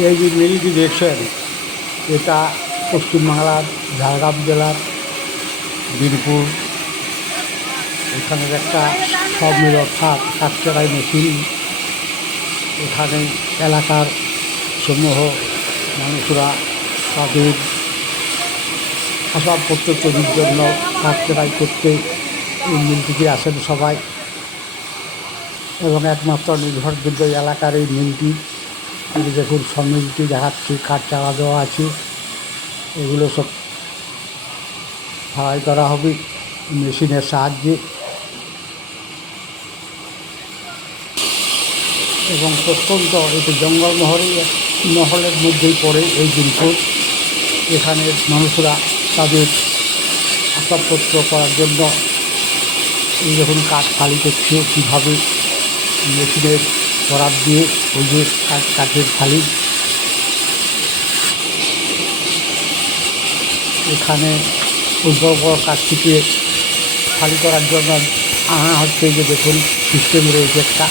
এই যে মিলটি দেখছেন, এটা পশ্চিমবাংলার ঝাড়গ্রাম জেলার বীরপুর। এখানের একটা সবমিল অর্থাৎ কাঠচড়াই মেশিন। এখানে এলাকার সমূহ মানুষরা তাদের আসবাবপত্র তৈরির জন্য কাঠচড়াই করতে এই মিলটিতে আসেন সবাই। এবং একমাত্র নির্ভরযোগ্য এলাকার এই মিলটি দেখুন মিলটি দেখাচ্ছি কাঠ চালা দেওয়া আছে। এগুলো সব ফাড়াই করা হবে মেশিনের সাহায্যে। এবং প্রত্যন্ত এটি জঙ্গলমহলে মহলের মধ্যেই পড়ে এই দিনপুর এখানে মানুষরা তাদের আসবাবপত্র করার জন্য এই যখন কাঠ খালি করছে। কীভাবে মেশিনের করার দিয়ে ওই যে কাঠ কাঠের থালি। এখানে বড় বড় কাঠটিকে খালি করার জন্য আনা হচ্ছে যে দেখুন সিস্টেম রয়েছে একটা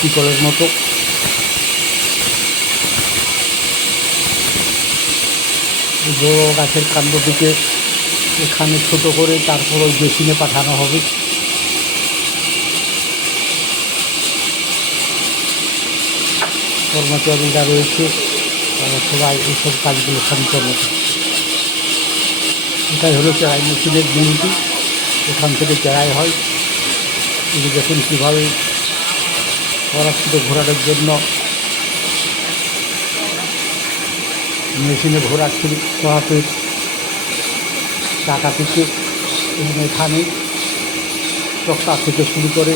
পিকলের মতো। বড় গাছের কাণ্ডটিকে এখানে ছোট করে তারপর ওই মেশিনে পাঠানো হবে। কর্মচারীরা রয়েছে সবাই এইসব কাজগুলো সম্পন্ন এটাই হলো চেরাই মেশিনের মূলটি এখান থেকে চেরাই হয় যে দেখুন কীভাবে পরাক্ষিত ঘোরানোর জন্য মেশিনে ঘোরাচ্ছি করাতে টাকা থেকে এখানে চক্কা থেকে শুরু করে